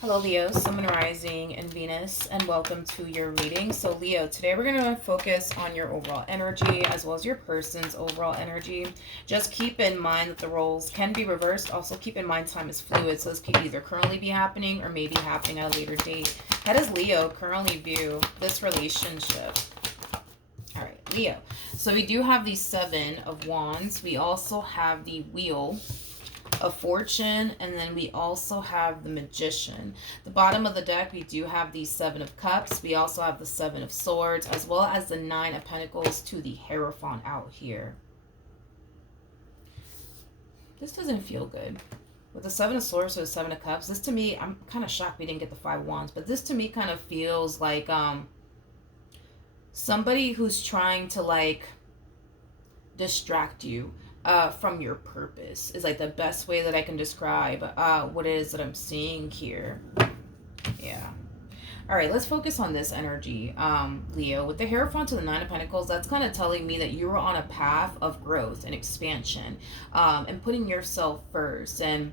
Hello, Leo, Sun, Moon, Rising, and Venus, and welcome to your reading. So, Leo, today we're going to focus on your overall energy as well as your person's overall energy. Just keep in mind that the roles can be reversed. Also, keep in mind time is fluid, so this could either currently be happening or maybe happening at a later date. How does Leo currently view this relationship? All right, Leo. So, we do have the Seven of Wands. We also have the Wheel of Fortune, and then we also have the Magician. The bottom of the deck, we do have the Seven of Cups. We also have the Seven of Swords, as well as the Nine of Pentacles to the Hierophant out here. This doesn't feel good. With the Seven of Swords or the Seven of Cups, this to me, I'm kind of shocked we didn't get the Five of Wands, but this to me kind of feels like somebody who's trying to like distract you from your purpose is like the best way that I can describe what it is that I'm seeing here. Yeah. All right, let's focus on this energy, Leo. With the Hierophant to the Nine of Pentacles, that's kind of telling me that you are on a path of growth and expansion, and putting yourself first and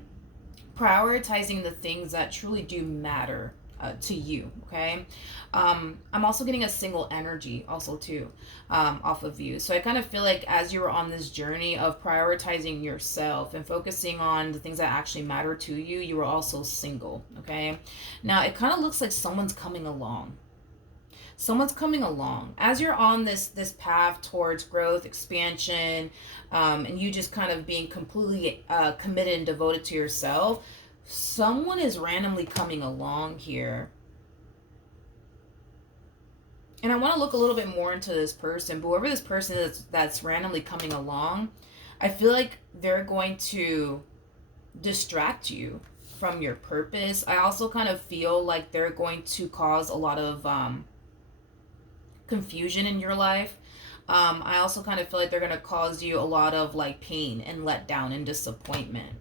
prioritizing the things that truly do matter to you. Okay. I'm also getting a single energy also too, off of you. So I kind of feel like as you were on this journey of prioritizing yourself and focusing on the things that actually matter to you, you were also single. Okay. Now it kind of looks like someone's coming along. Someone's coming along as you're on this path towards growth, expansion, and you just kind of being completely committed and devoted to yourself. Someone is randomly coming along here. And I want to look a little bit more into this person. But whoever this person is that's randomly coming along, I feel like they're going to distract you from your purpose. I also kind of feel like they're going to cause a lot of confusion in your life. I also kind of feel like they're going to cause you a lot of like pain and letdown and disappointment.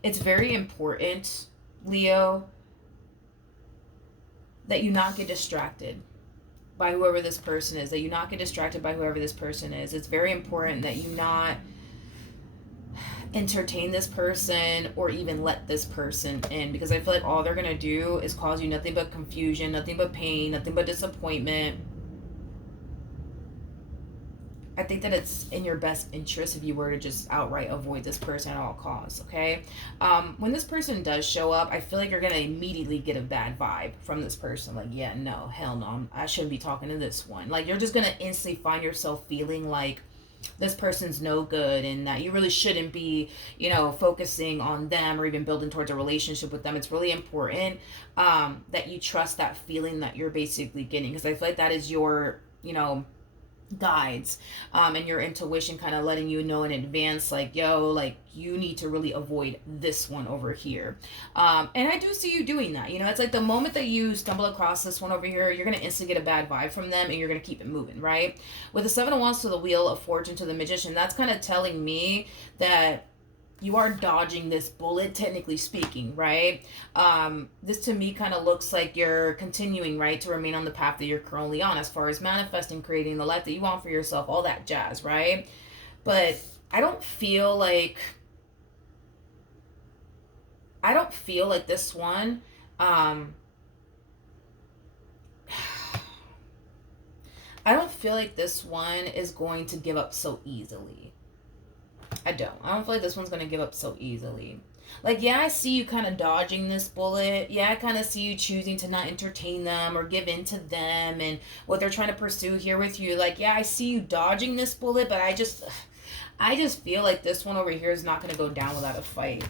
It's very important, Leo, that you not get distracted by whoever this person is, that you not get distracted by whoever this person is. It's very important that you not entertain this person or even let this person in, because I feel like all they're going to do is cause you nothing but confusion, nothing but pain, nothing but disappointment. I think that it's in your best interest if you were to just outright avoid this person at all costs, okay? When this person does show up, I feel like you're going to immediately get a bad vibe from this person. Like, yeah, no, hell no, I shouldn't be talking to this one. Like, you're just going to instantly find yourself feeling like this person's no good and that you really shouldn't be, focusing on them or even building towards a relationship with them. It's really important that you trust that feeling that you're basically getting, because I feel like that is your, guides, and your intuition kind of letting you know in advance, like, yo, like, you need to really avoid this one over here. And I do see you doing that. It's like the moment that you stumble across this one over here, you're going to instantly get a bad vibe from them and you're going to keep it moving, right? With the Seven of Wands to the Wheel of Fortune to the Magician, that's kind of telling me that you are dodging this bullet, technically speaking, right? This to me kind of looks like you're continuing, right, to remain on the path that you're currently on as far as manifesting, creating the life that you want for yourself, all that jazz, right? But I don't feel like this one, I don't feel like this one is going to give up so easily. I don't feel like this one's going to give up so easily. Like, yeah, I see you kind of dodging this bullet. Yeah, I kind of see you choosing to not entertain them or give in to them and what they're trying to pursue here with you. Like, yeah, I see you dodging this bullet, but I just feel like this one over here is not going to go down without a fight.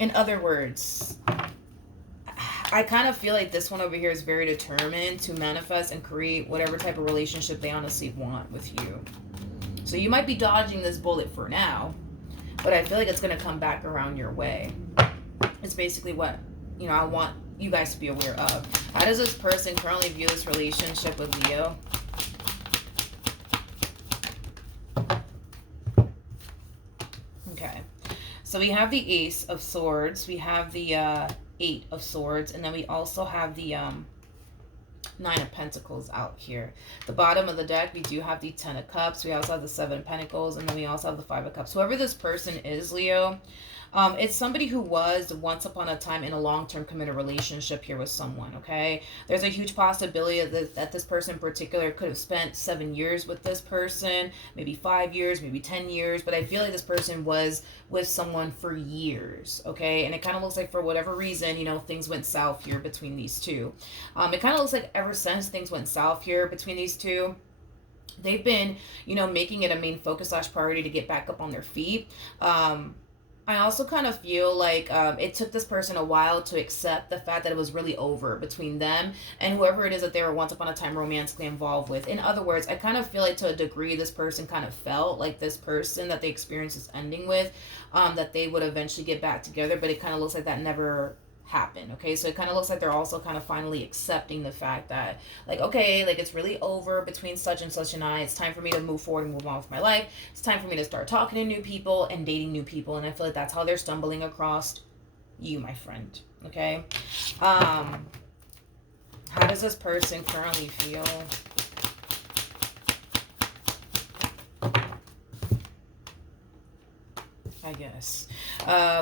In other words, I kind of feel like this one over here is very determined to manifest and create whatever type of relationship they honestly want with you. So you might be dodging this bullet for now, but I feel like it's going to come back around your way. It's basically what, I want you guys to be aware of. How does this person currently view this relationship with Leo? Okay. So we have the Ace of Swords. We have the Eight of Swords. And then we also have the Nine of Pentacles out here. The bottom of the deck, we do have the Ten of Cups. We also have the Seven of Pentacles. And then we also have the Five of Cups. Whoever this person is, Leo, It's somebody who was once upon a time in a long-term committed relationship here with someone, okay? There's a huge possibility that this person in particular could have spent 7 years with this person, maybe 5 years, maybe 10 years, but I feel like this person was with someone for years, okay? And it kind of looks like for whatever reason, things went south here between these two. It kind of looks like ever since things went south here between these two, they've been, making it a main focus / priority to get back up on their feet. I also kind of feel like it took this person a while to accept the fact that it was really over between them and whoever it is that they were once upon a time romantically involved with. In other words, I kind of feel like to a degree this person kind of felt like this person that they experienced this ending with, that they would eventually get back together, but it kind of looks like that never happen. Okay, so it kind of looks like they're also kind of finally accepting the fact that, like, okay, like, it's really over between such and such and I. It's time for me to move forward and move on with my life. It's time for me to start talking to new people and dating new people. And I feel like that's how they're stumbling across you, my friend. Okay, how does this person currently feel? I guess.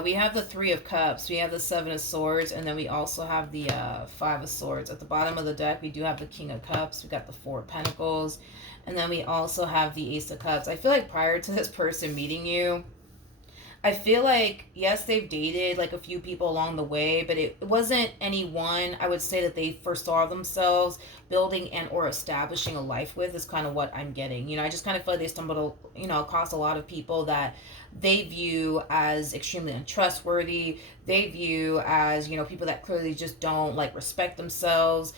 We have the Three of Cups, we have the Seven of Swords, and then we also have the Five of Swords. At the bottom of the deck, we do have the King of Cups, we got the Four of Pentacles, and then we also have the Ace of Cups. I feel like prior to this person meeting you, I feel like, yes, they've dated like a few people along the way, but it wasn't anyone I would say that they foresaw themselves building and or establishing a life with, is kind of what I'm getting. I just kind of feel like they stumbled, across a lot of people that they view as extremely untrustworthy. They view as, people that clearly just don't like respect themselves,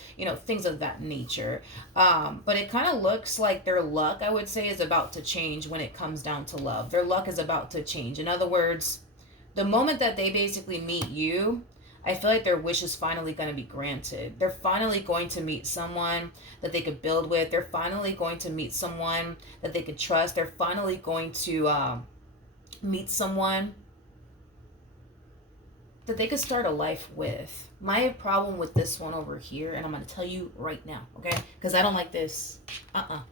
things of that nature. But it kind of looks like their luck, I would say, is about to change when it comes down to love. Their luck is about to change. In other words, the moment that they basically meet you, I feel like their wish is finally going to be granted. They're finally going to meet someone that they could build with. They're finally going to meet someone that they could trust. They're finally going to meet someone that they could start a life with. My problem with this one over here, and I'm going to tell you right now, okay? Because I don't like this. I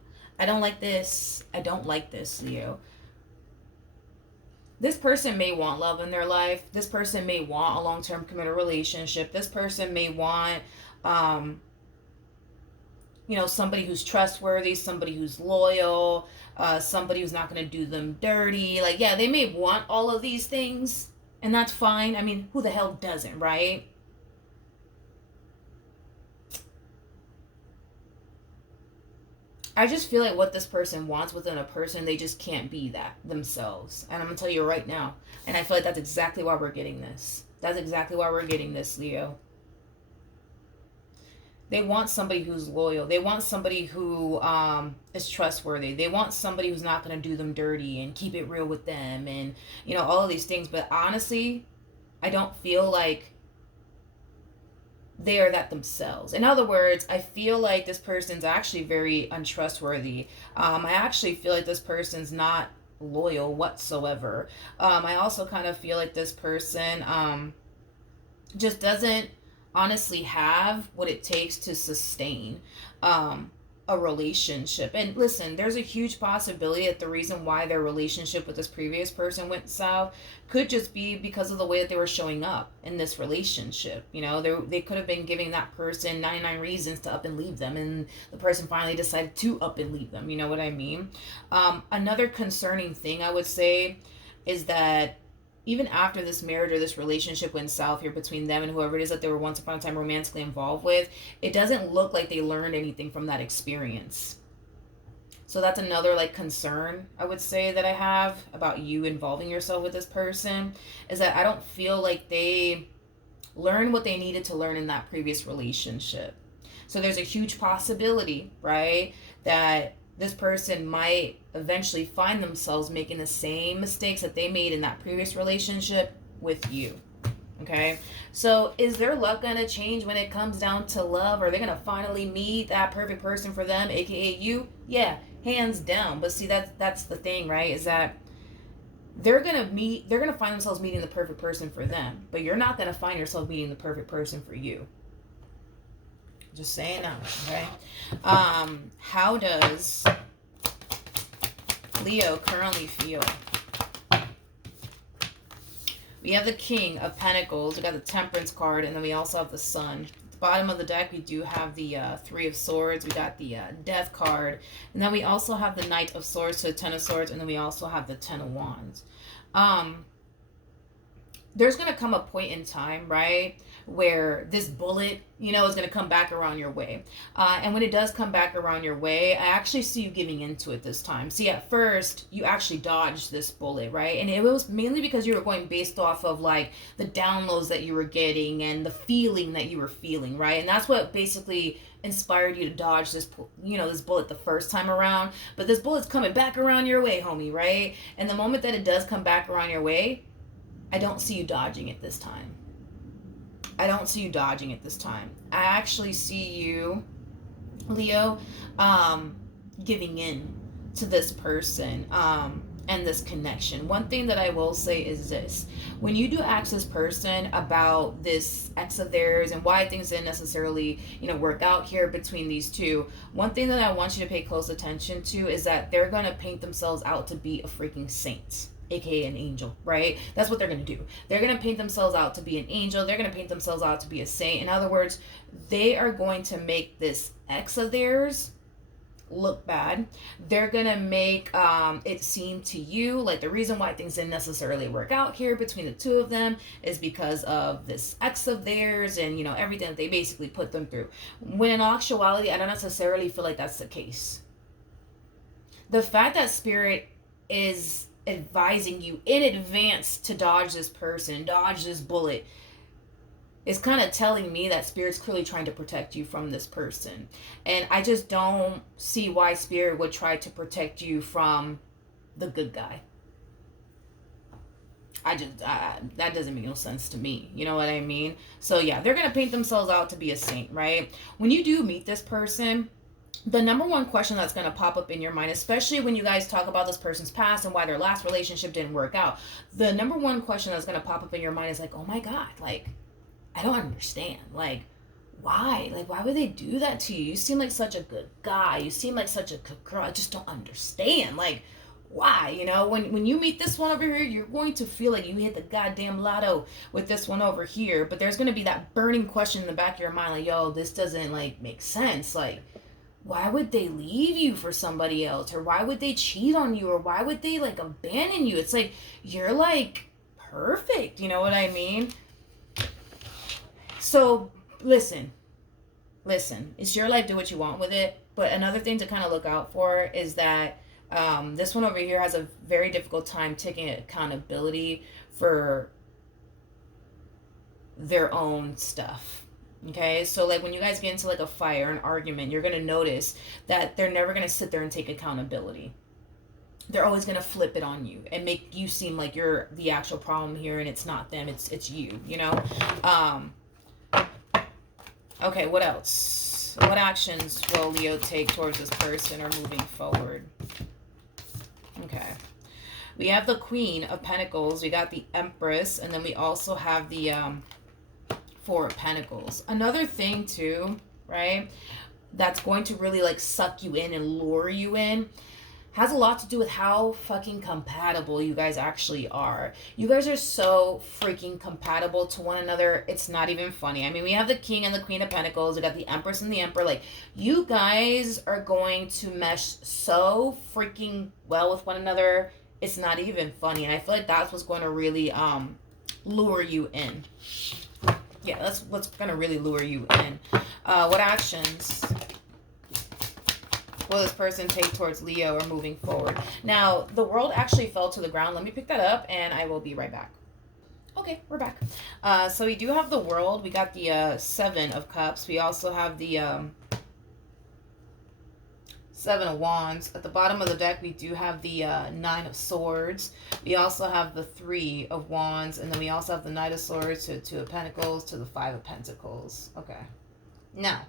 don't like this. I don't like this, Leo. This person may want love in their life. This person may want a long-term committed relationship. This person may want, somebody who's trustworthy, somebody who's loyal, somebody who's not going to do them dirty. Like, yeah, they may want all of these things, and that's fine. I mean, who the hell doesn't, right? I just feel like what this person wants within a person, they just can't be that themselves. And I'm going to tell you right now. And I feel like that's exactly why we're getting this. That's exactly why we're getting this, Leo. They want somebody who's loyal. They want somebody who is trustworthy. They want somebody who's not going to do them dirty and keep it real with them and, all of these things. But honestly, I don't feel like they are that themselves. In other words, I feel like this person's actually very untrustworthy. I actually feel like this person's not loyal whatsoever. I also kind of feel like this person just doesn't honestly have what it takes to sustain a relationship. And listen, there's a huge possibility that the reason why their relationship with this previous person went south could just be because of the way that they were showing up in this relationship. They could have been giving that person 99 reasons to up and leave them, and the person finally decided to up and leave them. You know what I mean? Another concerning thing I would say is that even after this marriage or this relationship went south here between them and whoever it is that they were once upon a time romantically involved with, it doesn't look like they learned anything from that experience. So that's another concern I would say that I have about you involving yourself with this person, is that I don't feel like they learned what they needed to learn in that previous relationship. So there's a huge possibility, right, that this person might eventually find themselves making the same mistakes that they made in that previous relationship with you. Okay, so is their luck going to change when it comes down to love? Are they going to finally meet that perfect person for them, aka you? Yeah, hands down. But see, that's the thing, right, is that they're going to find themselves meeting the perfect person for them, but you're not going to find yourself meeting the perfect person for you. Just saying that, okay? How does Leo currently feel? We have the King of Pentacles. We got the Temperance card, and then we also have the Sun. At the bottom of the deck, we do have the Three of Swords. We got the Death card, and then we also have the Knight of Swords to the Ten of Swords, and then we also have the Ten of Wands. There's going to come a point in time, right, where this bullet, you know, is going to come back around your way. And when it does come back around your way, I actually see you giving into it this time. See, at first, you actually dodged this bullet, right? And it was mainly because you were going based off of, like, the downloads that you were getting and the feeling that you were feeling, right? And that's what basically inspired you to dodge this, you know, this bullet the first time around. But this bullet's coming back around your way, homie, right? And the moment that it does come back around your way, I don't see you dodging it this time. I don't see you dodging it this time. I actually see you, Leo, giving in to this person and this connection. One thing that I will say is this. When you do ask this person about this ex of theirs and why things didn't necessarily, you know, work out here between these two, one thing that I want you to pay close attention to is that they're going to paint themselves out to be a freaking saint, aka an angel, right? That's what they're going to do. They're going to paint themselves out to be an angel. They're going to paint themselves out to be a saint. In other words, they are going to make this ex of theirs look bad. They're going to make it seem to you like the reason why things didn't necessarily work out here between the two of them is because of this ex of theirs and, you know, everything that they basically put them through. When in actuality, I don't necessarily feel like that's the case. The fact that Spirit is advising you in advance to dodge this person, dodge this bullet, is kind of telling me that Spirit's clearly trying to protect you from this person. And I just don't see why Spirit would try to protect you from the good guy. That doesn't make no sense to me. You know what I mean? So yeah, they're going to paint themselves out to be a saint, right? When you do meet this person, the number one question that's going to pop up in your mind, especially when you guys talk about this person's past and why their last relationship didn't work out, the number one question that's going to pop up in your mind is like, oh my God, like, I don't understand. Like, why? Like, why would they do that to you? You seem like such a good guy. You seem like such a good girl. I just don't understand. Like, why? You know, when you meet this one over here, you're going to feel like you hit the goddamn lotto with this one over here. But there's going to be that burning question in the back of your mind, like, yo, this doesn't, like, make sense. Like, why would they leave you for somebody else? Or why would they cheat on you? Or why would they, like, abandon you? It's like, you're, like, perfect. You know what I mean? So, listen. It's your life. Do what you want with it. But another thing to kind of look out for is that this one over here has a very difficult time taking accountability for their own stuff. Okay, so like when you guys get into like a fight or an argument, you're going to notice that they're never going to sit there and take accountability. They're always going to flip it on you and make you seem like you're the actual problem here and it's not them, it's you, you know? Okay, what else? What actions will Leo take towards this person or moving forward? Okay. We have the Queen of Pentacles, we got the Empress, and then we also have the Four of Pentacles. Another thing too, right, that's going to really like suck you in and lure you in has a lot to do with how fucking compatible you guys actually are. You guys are so freaking compatible to one another. It's not even funny. I mean, we have the King and the Queen of Pentacles. We got the Empress and the Emperor. Like, you guys are going to mesh so freaking well with one another. It's not even funny. And I feel like that's what's going to really lure you in. Yeah, that's what's going to really lure you in. What actions will this person take towards Leo or moving forward? Now, the World actually fell to the ground. Let me pick that up, and I will be right back. Okay, we're back. So we do have the World. We got the Seven of Cups. We also have the Seven of Wands. At the bottom of the deck, we do have the Nine of Swords. We also have the Three of Wands. And then we also have the Knight of Swords to the Two of Pentacles to the Five of Pentacles. Okay. Now,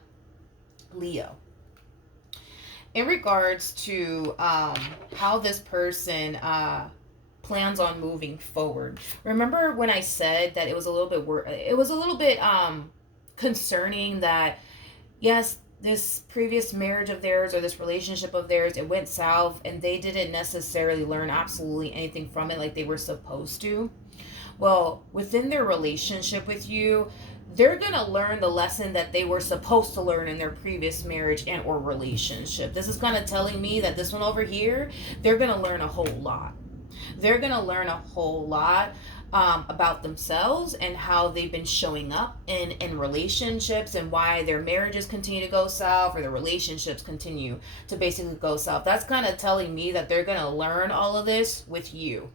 Leo. In regards to how this person plans on moving forward. Remember when I said that it was a little bit concerning that, yes, this previous marriage of theirs or this relationship of theirs, it went south and they didn't necessarily learn absolutely anything from it like they were supposed to. Well, within their relationship with you, they're going to learn the lesson that they were supposed to learn in their previous marriage and or relationship. This is kind of telling me that this one over here, they're going to learn a whole lot. They're going to learn a whole lot about themselves and how they've been showing up in relationships, and why their marriages continue to go south, or their relationships continue to basically go south. That's kind of telling me that they're going to learn all of this with you.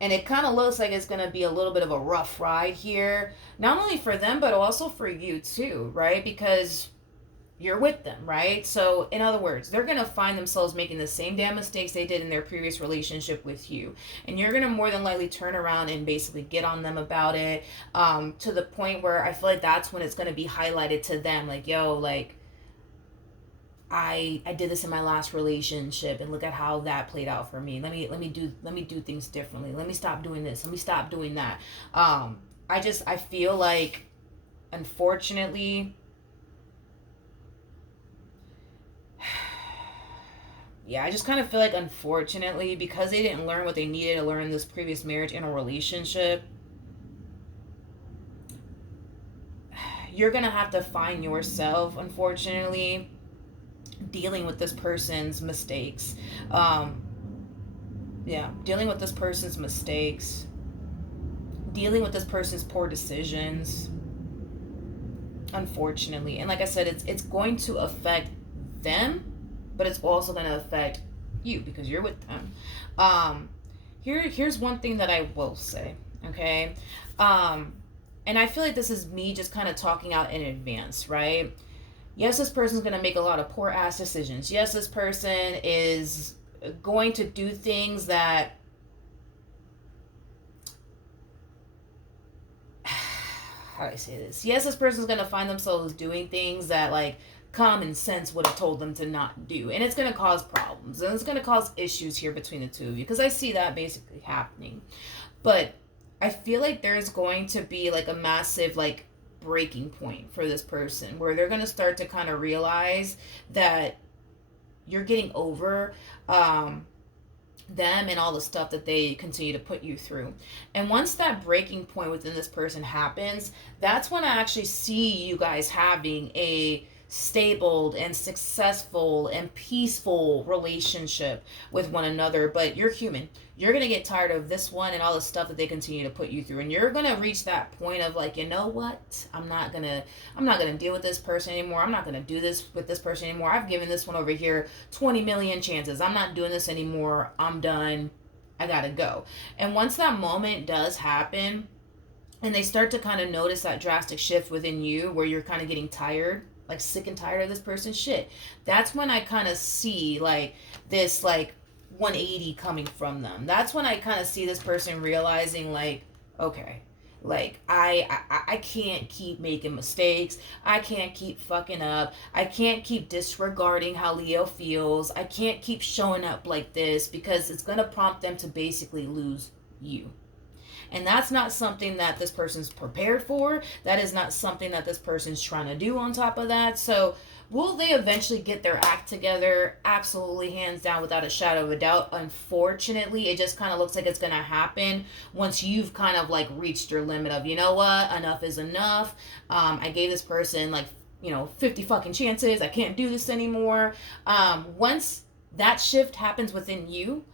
And it kind of looks like it's going to be a little bit of a rough ride here, not only for them but also for you too, right? Because you're with them, right? So in other words, they're going to find themselves making the same damn mistakes they did in their previous relationship with you, and you're going to more than likely turn around and basically get on them about it, to the point where I feel like that's when it's going to be highlighted to them, like, yo, like, I did this in my last relationship, and look at how that played out for me. Let me do things differently. Let me stop doing this. Let me stop doing that. I feel like, unfortunately, yeah, I just kind of feel like, unfortunately, because they didn't learn what they needed to learn in this previous marriage and a relationship, you're gonna have to find yourself, unfortunately, dealing with this person's mistakes. Um, yeah, dealing with this person's mistakes, dealing with this person's poor decisions, unfortunately. And like I said, it's going to affect them, but it's also going to affect you because you're with them. Here's one thing that I will say, okay? And I feel like this is me just kind of talking out in advance, right? Yes, this person's going to make a lot of poor ass decisions. Yes, this person is going to do things that, how do I say this? Yes, this person's going to find themselves doing things that, like, common sense would have told them to not do. And it's going to cause problems. And it's going to cause issues here between the two of you. Because I see that basically happening. But I feel like there's going to be, like, a massive, like, breaking point for this person, where they're going to start to kind of realize that you're getting over them and all the stuff that they continue to put you through. And once that breaking point within this person happens, that's when I actually see you guys having a stable and successful and peaceful relationship with one another. But you're human. You're going to get tired of this one and all the stuff that they continue to put you through, and you're going to reach that point of, like, you know what, I'm not going to deal with this person anymore. I'm not going to do this with this person anymore. I've given this one over here 20 million chances. I'm not doing this anymore. I'm done. I got to go. And once that moment does happen, and they start to kind of notice that drastic shift within you, where you're kind of getting tired, like sick and tired of this person's shit, that's when I kind of see, like, this, like, 180 coming from them. That's when I kind of see this person realizing, like, okay, like, I can't keep making mistakes. I can't keep fucking up. I can't keep disregarding how Leo feels. I can't keep showing up like this, because it's going to prompt them to basically lose you. And that's not something that this person's prepared for. That is not something that this person's trying to do on top of that. So, will they eventually get their act together? Absolutely, hands down, without a shadow of a doubt. Unfortunately, it just kind of looks like it's going to happen once you've kind of, like, reached your limit of, you know what, enough is enough. I gave this person, like, 50 fucking chances. I can't do this anymore. Once that shift happens within you,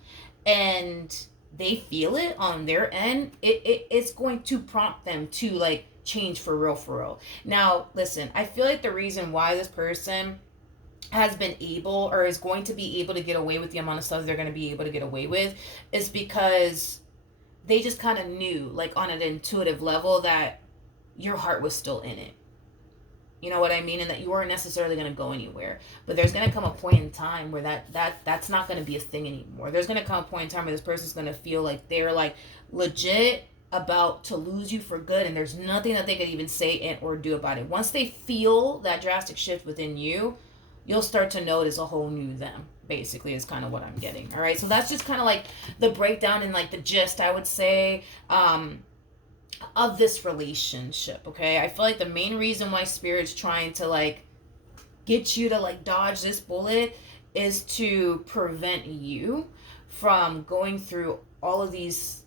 and they feel it on their end, it's going to prompt them to, like, change for real, for real. Now, listen, I feel like the reason why this person has been able, or is going to be able to get away with the amount of stuff they're going to be able to get away with, is because they just kind of knew, like, on an intuitive level, that your heart was still in it. You know what I mean? And that you weren't necessarily going to go anywhere. But there's going to come a point in time where that's not going to be a thing anymore. There's going to come a point in time where this person's going to feel like they're, like, legit about to lose you for good, and there's nothing that they could even say and or do about it. Once they feel that drastic shift within you, you'll start to notice a whole new them, basically, is kind of what I'm getting. All right? So that's just kind of, like, the breakdown and, like, the gist, I would say, of this relationship. Okay, I feel like the main reason why Spirit's trying to, like, get you to, like, dodge this bullet is to prevent you from going through all of these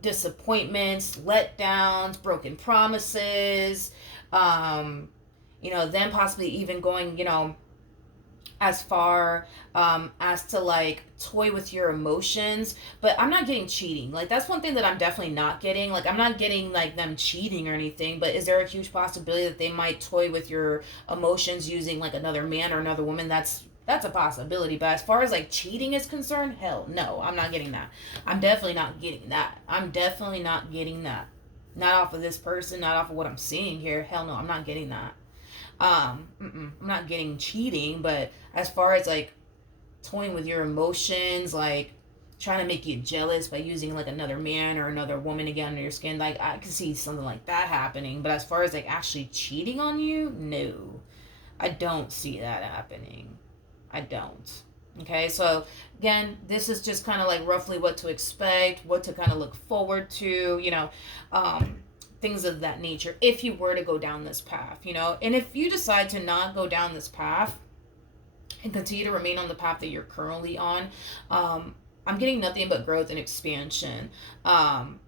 disappointments, letdowns, broken promises, then possibly even going, as far as to like toy with your emotions. But I'm not getting cheating. Like, that's one thing that I'm definitely not getting. Like, I'm not getting like them cheating or anything, but is there a huge possibility that they might toy with your emotions using like another man or another woman? That's a possibility. But as far as like cheating is concerned, hell no, I'm not getting that. I'm definitely not getting that. I'm definitely not getting that. Not off of this person, not off of what I'm seeing here. Hell no, I'm not getting that. I'm not getting cheating, but as far as like toying with your emotions, like trying to make you jealous by using like another man or another woman to get under your skin, like I can see something like that happening. But as far as like actually cheating on you, no, I don't see that happening. I don't. Okay, so again, this is just kind of like roughly what to expect, what to kind of look forward to, things of that nature if you were to go down this path. And if you decide to not go down this path and continue to remain on the path that you're currently on, I'm getting nothing but growth and expansion all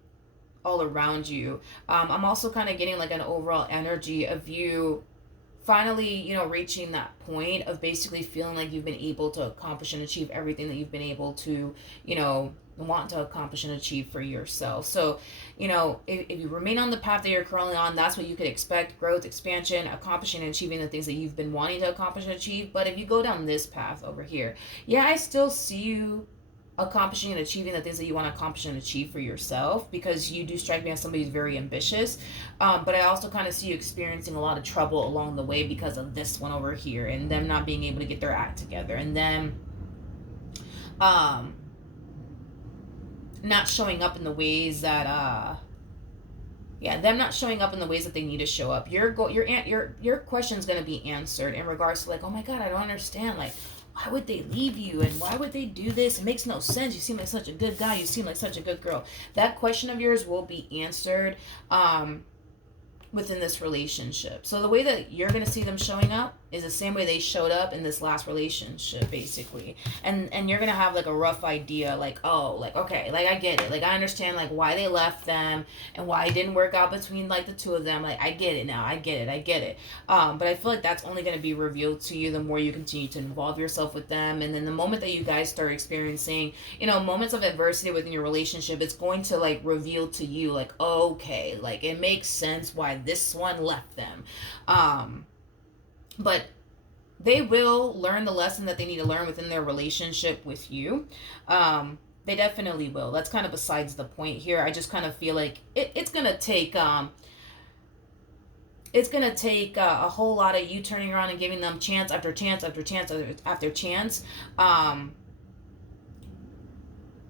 around you. I'm also kind of getting like an overall energy of you finally, reaching that point of basically feeling like you've been able to accomplish and achieve everything that you've been able to, want to accomplish and achieve for yourself. So, if you remain on the path that you're currently on, that's what you could expect: growth, expansion, accomplishing and achieving the things that you've been wanting to accomplish and achieve. But if you go down this path over here, yeah, I still see you accomplishing and achieving the things that you want to accomplish and achieve for yourself, because you do strike me as somebody who's very ambitious. But I also kind of see you experiencing a lot of trouble along the way because of this one over here and them not being able to get their act together, and them not showing up in the ways that them not showing up in the ways that they need to show up. Your question's going to be answered in regards to like, oh my god, I don't understand, like, why would they leave you and why would they do this? It makes no sense. You seem like such a good guy. You seem like such a good girl. That question of yours will be answered within this relationship. So the way that you're going to see them showing up is the same way they showed up in this last relationship, basically. And you're going to have like a rough idea, like, oh, like, okay, like I get it. Like I understand like why they left them and why it didn't work out between like the two of them. Like I get it now. I get it. But I feel like that's only going to be revealed to you the more you continue to involve yourself with them. And then the moment that you guys start experiencing, moments of adversity within your relationship, it's going to like reveal to you like, okay, like it makes sense why this one left them. But they will learn the lesson that they need to learn within their relationship with you. They definitely will. That's kind of besides the point here. I just kind of feel like it's gonna take a whole lot of you turning around and giving them chance after chance after chance after chance.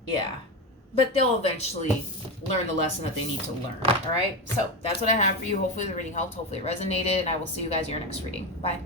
Yeah. But they'll eventually learn the lesson that they need to learn. All right? So that's what I have for you. Hopefully the reading helped. Hopefully it resonated. And I will see you guys in your next reading. Bye.